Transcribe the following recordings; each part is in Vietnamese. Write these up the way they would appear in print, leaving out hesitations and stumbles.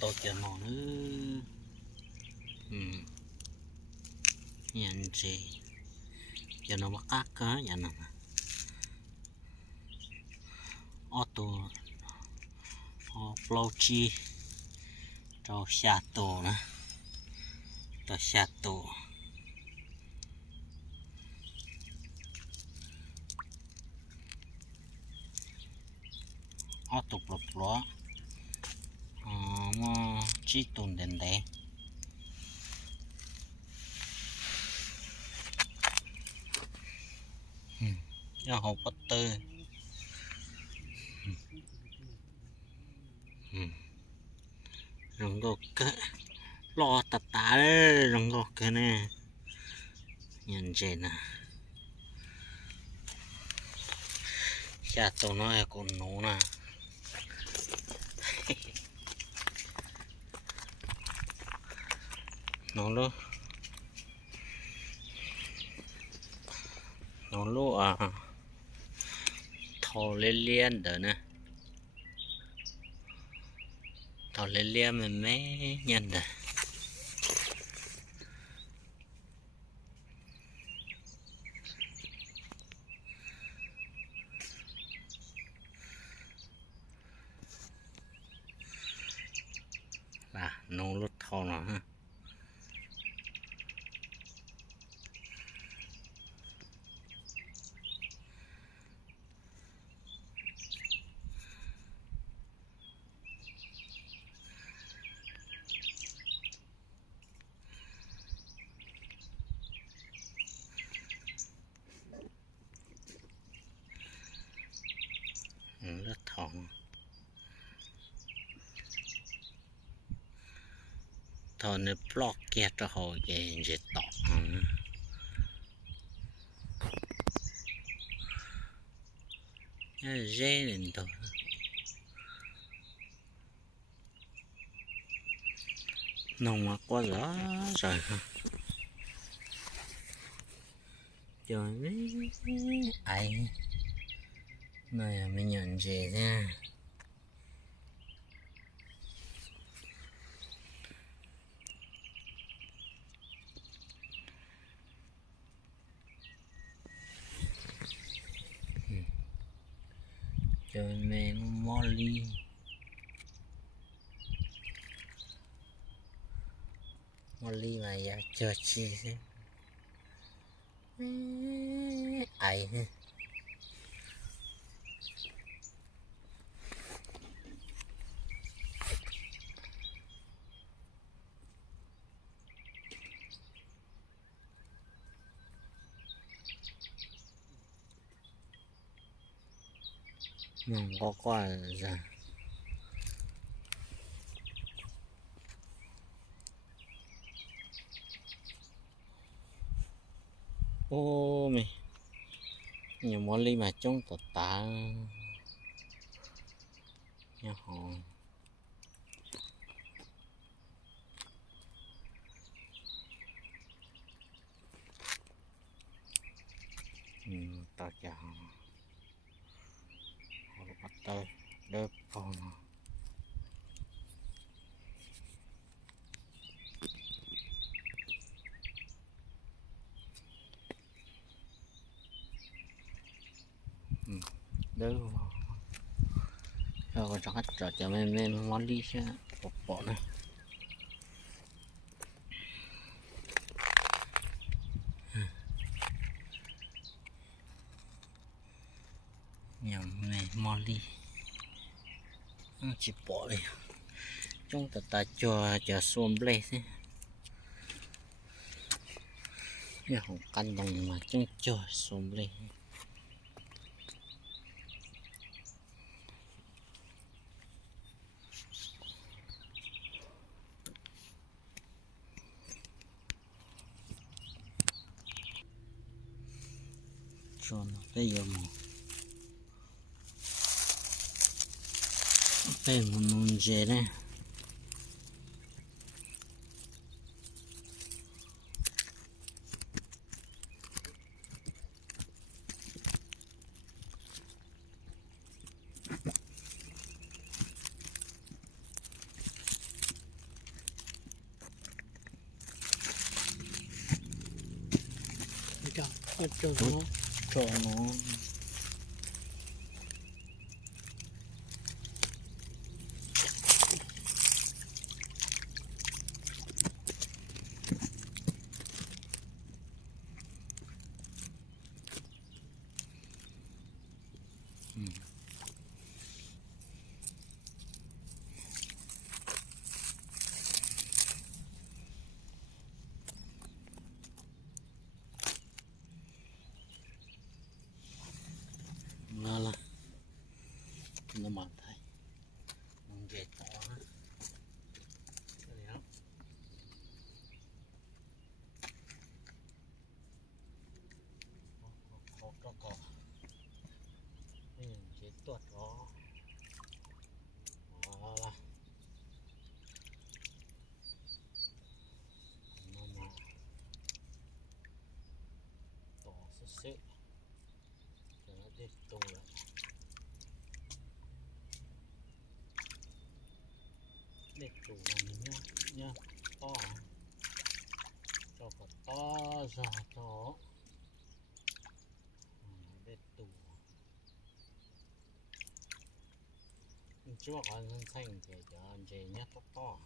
tôi chờ nó nữa. Nhận gì giờ nó bắt cắt cá nhà nó ô tô chi cho xa tổ nè cho xa tổ ô tô lộc lúa mà chỉ tuần đến đấy nó hộp bắt tư rong gốc cái lo tạt tá đấy rong gốc cái này nhận gì nè xa tổ nó còn nổ nè nó lú thò lên liên đó nè thò lên liên mình mới nhận được là nó lút thò nó ha lút thò thò nó block kia cho hồi cái gì tọt dễ lên thôi nông mà quá lỡ rồi ha trời ai này mình nhận gì nha trời mình Molly mà giờ chờ chi thế ai nhưng có qua ra ô mày nhiều món ly mà trong tờ tá nha họ tao chả họ bắt tay đớp con đớp rồi còn trò cho men món đi chứ bộ này nhầm này Molly chỉ bỏ đi chúng ta cho xuông ble thế nhà không căn đồng mà chúng cho xuông ble cho nó bây giờ mà bên một nồi dê đây Một chỗ nó cho nó nó là nó mặn thay nó dễ to ha đây đó cóนี่dễ tuột đó đó là nó mà to sét cho nó đi tung lại để chủ nhá nhá to cho có to ra cho để tủ chúa còn thân xanh thì cho anh chị nhá to to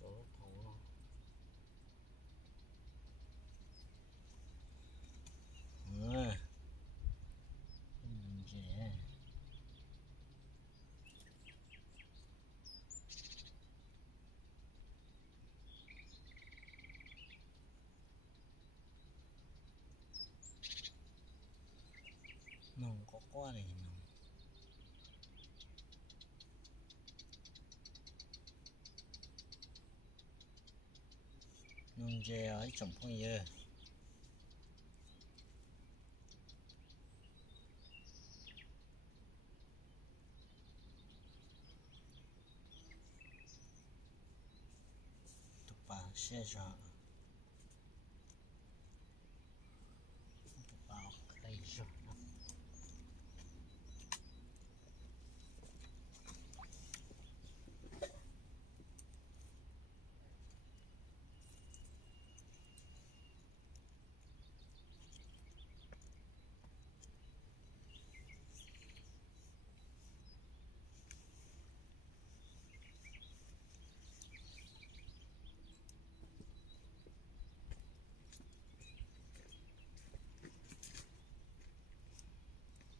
chỗ thấu nó dễ nồng có quá này nồng dễ ở trong phong dơ tụi bà xe ra tụi bà đây rồi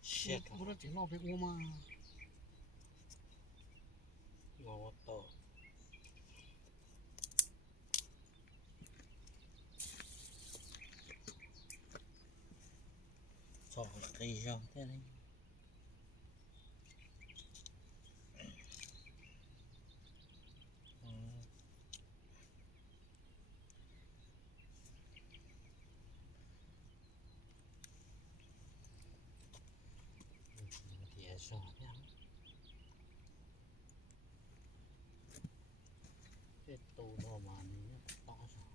shit bữa đó chỉ lo việc ô mà nó to cho cây rau thế này thì sao nhá cái tủ nó mà nó to rồi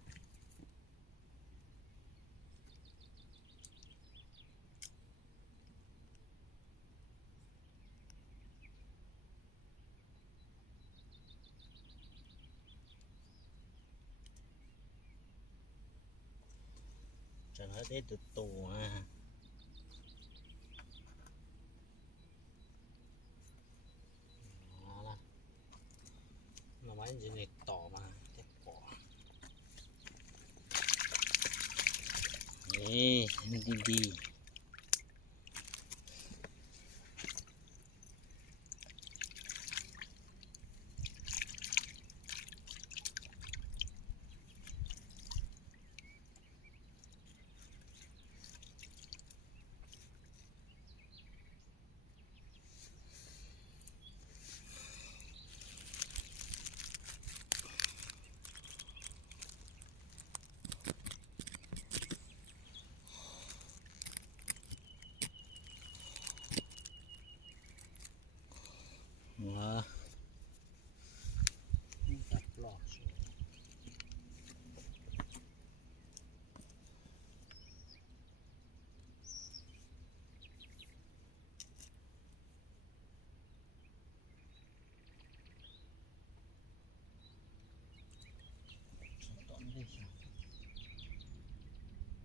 cho nó đến từ tủ ha đó là nó máy gì này tỏ mà cái bỏ ê đi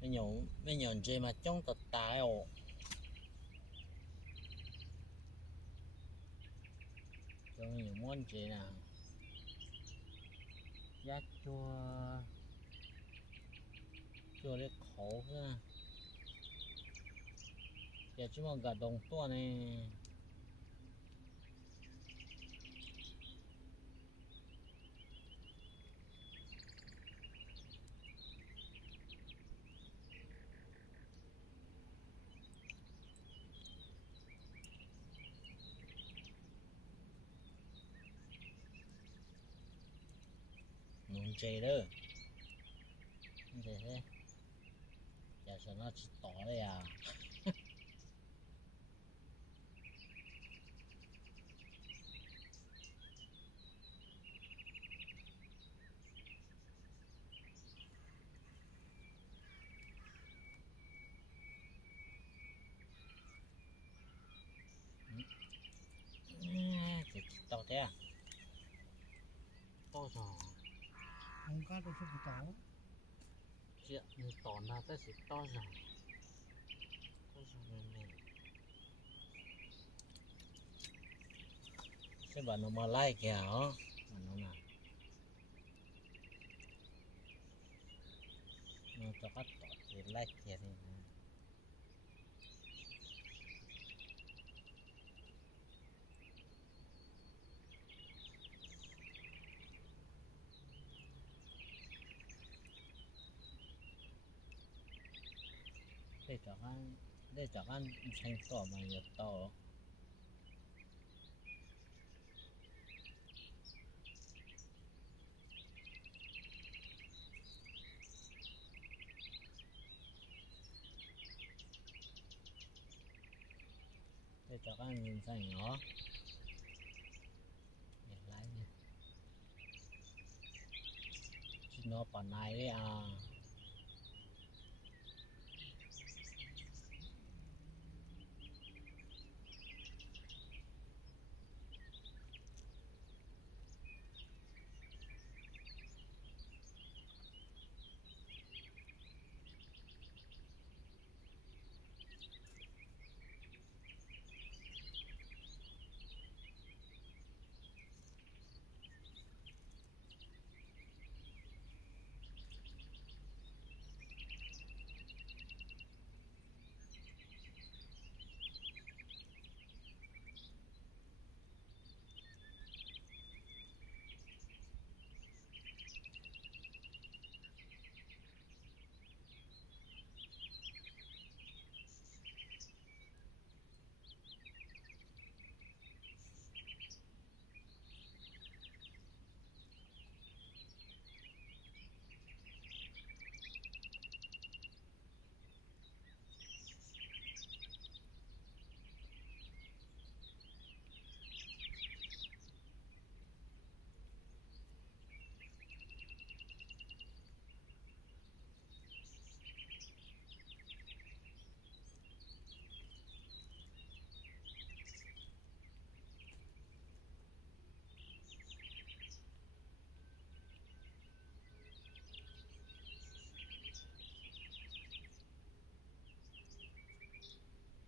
mấy nhọn chơi mà trong tật tài ồ trong nhiều món chơi nào giá chua chua đấy khổ cơ giờ chúng mà gà đồng to này nông chơi đó thế giờ sao nó chỉ tỏ đây à thì to thế à to rồi không có tôi sẽ bị tỏ chuyện như to là ta sẽ to rồi này cái bạn nó mà like kìa hả bạn nó nào nó cho các tỏ thì like kìa thì để cho ăn thành tỏ mà nhiều to để cho ăn nhìn sang nhỏ để lại nha chứ nó còn này đấy à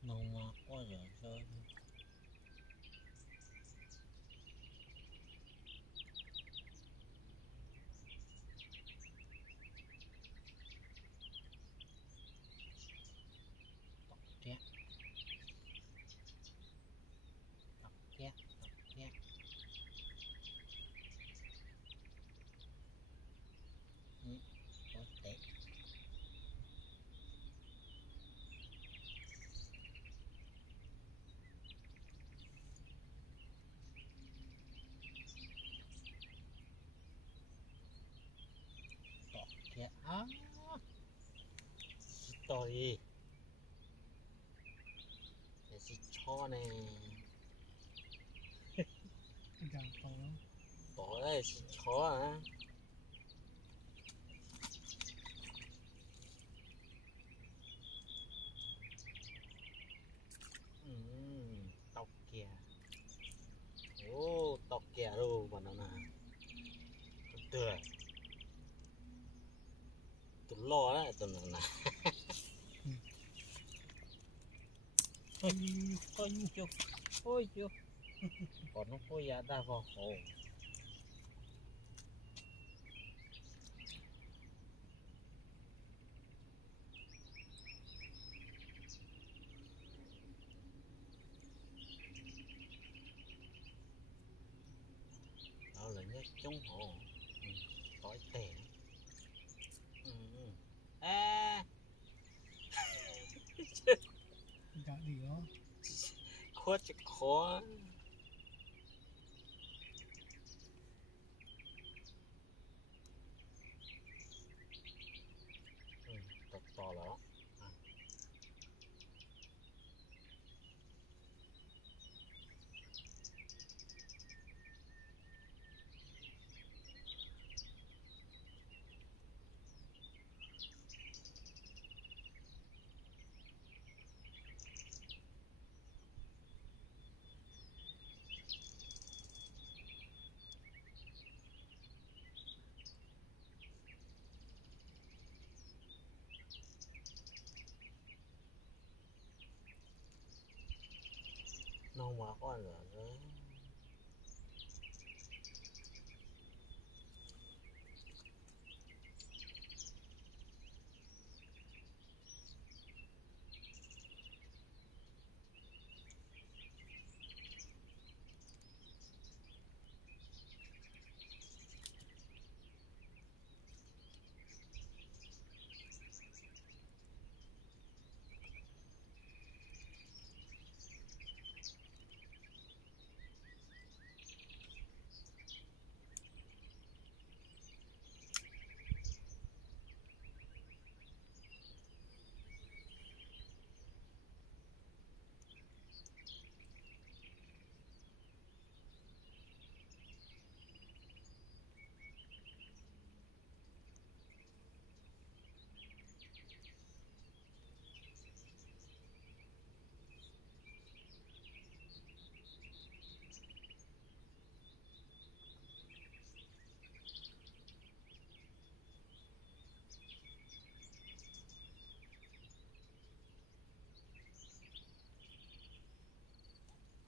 nông mà quá rồi chơi tét tét tét có tét tét á to đi để xịt cho này cái gà tỏ to đấy xịt cho à tóc kìa ô tóc kìa đâu bọn nó nè tựa tụi lo đấy tụi nó nè Ôi chú. Ôi chú. Còn nó có giá đa vào hồ. Đó là nhất chống hồ. Tối tẻ. À. Dạ gì đó. Khuất chứ khó. To lắm. Nó mà có là đấy.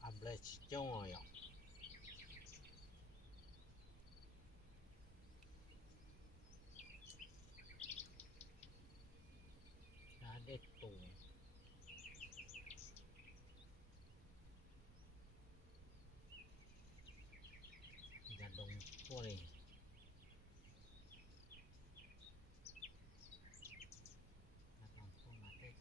Able chống rồi ạ. Đã đết tù. Dạ đông vô này. Dạ đông vô mà tết.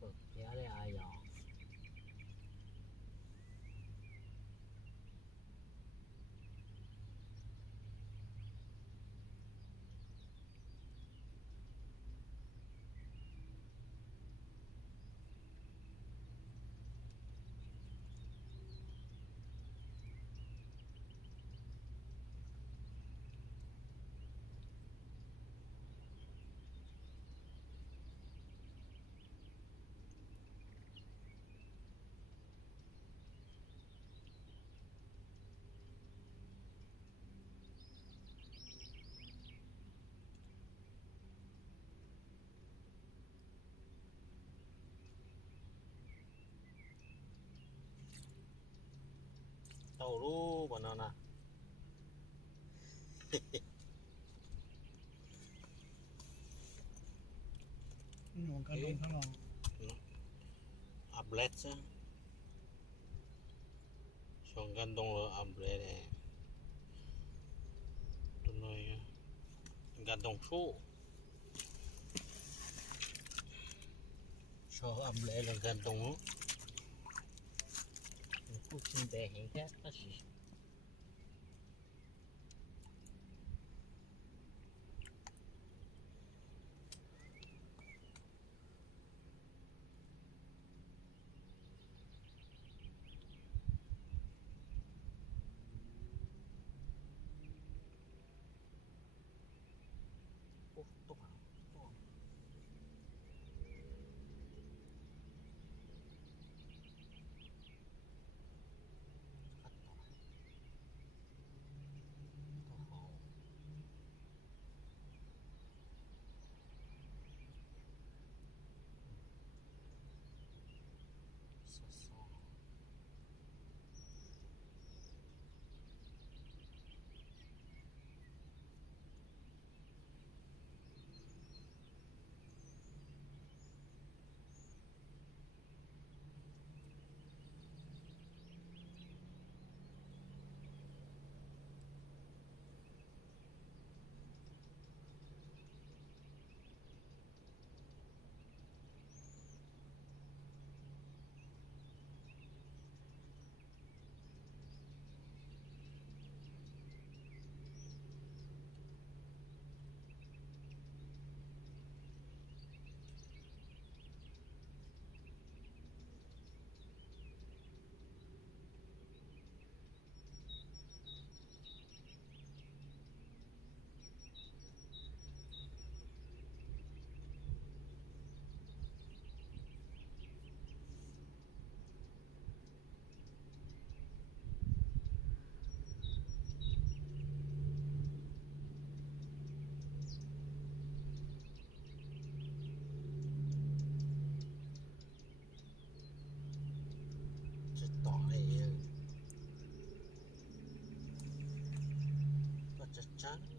Cực giá đây ai dọn. Tàu lu banana. Nguồn cá đông thăng lòng. Uplet á. Xong gandong lo uplet này. Tôi nói gandong số. So uplet là gandong á. Cũng xin để hiện khác đó gì. Tốt hả? Chắc chắn